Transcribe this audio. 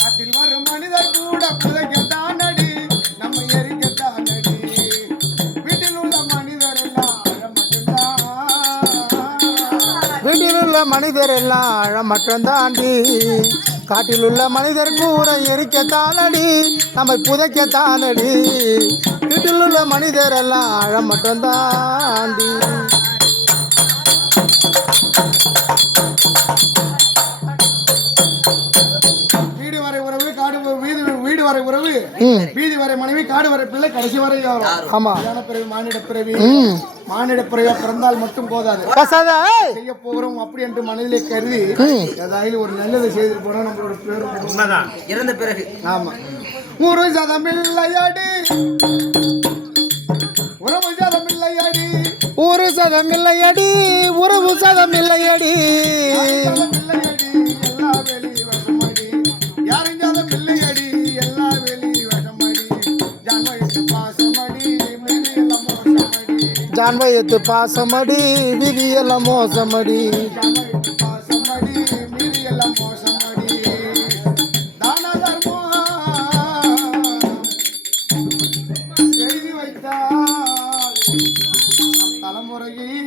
காட்டில் வரும் மனிதர் கூட புதைக்கத்தான் அடி, நம்ம எரிக்கத்தான் அடி. வீட்டில் உள்ள மனிதர் எல்லாம் வீட்டில் உள்ள மனிதர் எல்லாம் அழ மட்டும்தாண்டி, காட்டில் உள்ள மனிதர் கூட எரிக்கத்தானடி, நம்மை புதைக்கத்தானடி. வீட்டில் உள்ள மனிதர் எல்லாம் அழ மட்டும்தாண்டி. வீடு வரை உறவு காடு வீடு வரை உறவு வீதி வரை மனைவி காடு வரை பிள்ளை கடைசி வரை ஆமா பிறவி மானிட பிறவி. மானிட பிறவியா பிறந்தால் மட்டும் போதாது, செய்ய போகிறோம் அப்படி என்று மனதிலே கருதி ஏதாவது ஒரு நல்லதை செய்து போனா நம்மளோட பேரும் இறந்த பிறகு. ஆமா. ஒரு சதமில்லையடி உறவு சதமில்லையடி, ஒரு சதமில்லையடி உறவு சதமில்லையடி, எல்லா வெளி வசமடி யாரும் சதமில்லையடி, எல்லா வெளி வசமடி. ஜான்வயத்து பாசமடி மீதி எல்லாம் மோசமடி, ஜான்வயத்து பாசமடி விதி எல்லாம் மோசமடி, ஜான்வயத்து பாசமடி மீதி எல்லாம் மோசமடி. தான தர்மம் எழுதி வைத்தால் நம் தலைமுறையில்